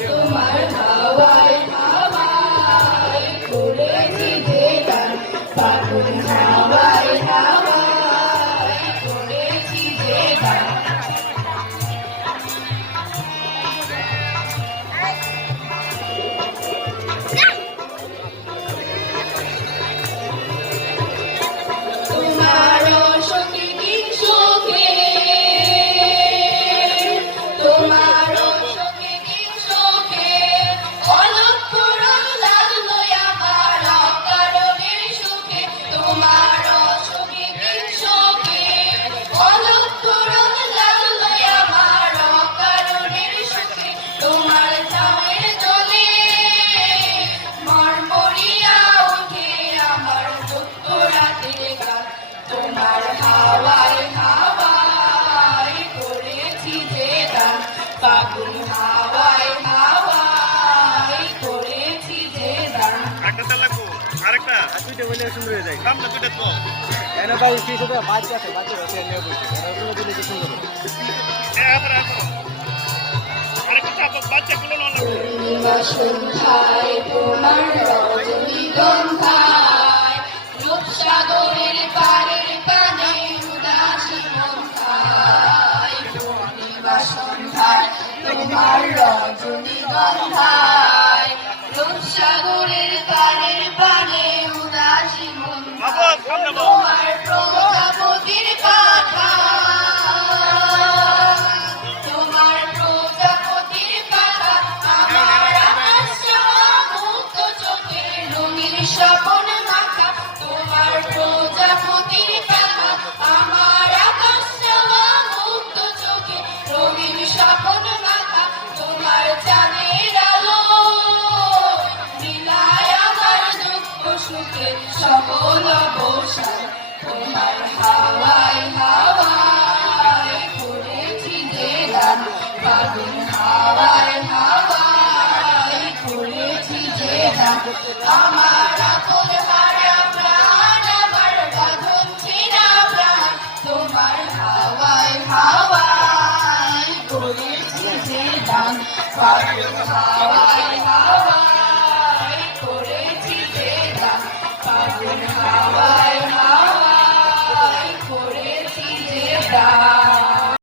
তোমার হাওয়ায় হাওয়ায় করেছি যে গান ফাগুন হাওয়ায় হাওয়ায় করেছি যে গান তোমার হাওয়ায় হাওয়ায় করেছি যে গান ফাগুন হাওয়ায় হাওয়ায় করেছি যে গান একটা তার লাগবো আরেকটা দুইটা বলে সুন্দর হয়ে যায় কাম না দুইটা তো এনে বাবু কি শুধু বাচ্চা আছে এনে বলছে এরা দিলে কি সুন্দর এ আবার আরেকটা বাচ্চা গুলো না পূর্ণিমা সন্ধ্যায় তোমার রজনীগন্ধায় রূপসাগরের পারের পানে উদাসী মন্থায় পূর্ণিমা সন্ধ্যায় তোমার রজনীগন্ধায় রূপসাগরের পারের পানে উদাসী মন্থায় তোমার প্রজাপতির পাখা তোমার প্রজাপতির পাখা আমার আকাশ মুক্ত চোখে রঙিন স্বপন মাখা তোমার প্রজাপতির পাখা আমার আকাশ মুক্ত চোখে রঙিন স্বপন মাখা তোমার চাঁদের আলো নীলায় আমার দুঃখ সুখে সকল অবসান তোমার হাওয়ায় হাওয়ায় করেছি যে গান ফাগুন হাওয়ায় হাওয়ায় করেছি যে গান আমার আপন হারা প্রাণ আমার বাঁধন ছেঁড়া প্রাণ তোমার হাওয়ায় হাওয়ায় করেছি যে গান ফাগুন হাওয়ায় হাওয়ায় করেছি যে গান ফাগুন হাওয়ায়